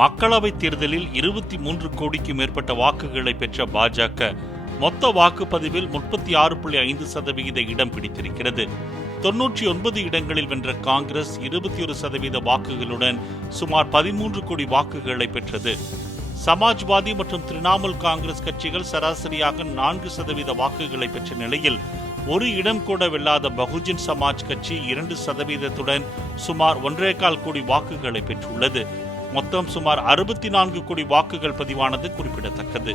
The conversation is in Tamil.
மக்களவைத் தேர்தலில் 23 கோடிக்கு மேற்பட்ட வாக்குகளை பெற்ற பாஜக மொத்த வாக்குப்பதிவில் 36.5% இடம் பிடித்திருக்கிறது. 99 இடங்களில் வென்ற காங்கிரஸ் 21% வாக்குகளுடன் சுமார் 13 கோடி வாக்குகளை பெற்றது. சமாஜ்வாதி மற்றும் திரிணாமுல் காங்கிரஸ் கட்சிகள் சராசரியாக 4% வாக்குகளை பெற்ற நிலையில் ஒரு இடம் கூட வெல்லாத பகுஜன் சமாஜ் கட்சி 2%துடன் சுமார் 1.25 கோடி வாக்குகளை பெற்றுள்ளது. மொத்தம் சுமார் 64 கோடி வாக்குகள் பதிவானது குறிப்பிடத்தக்கது.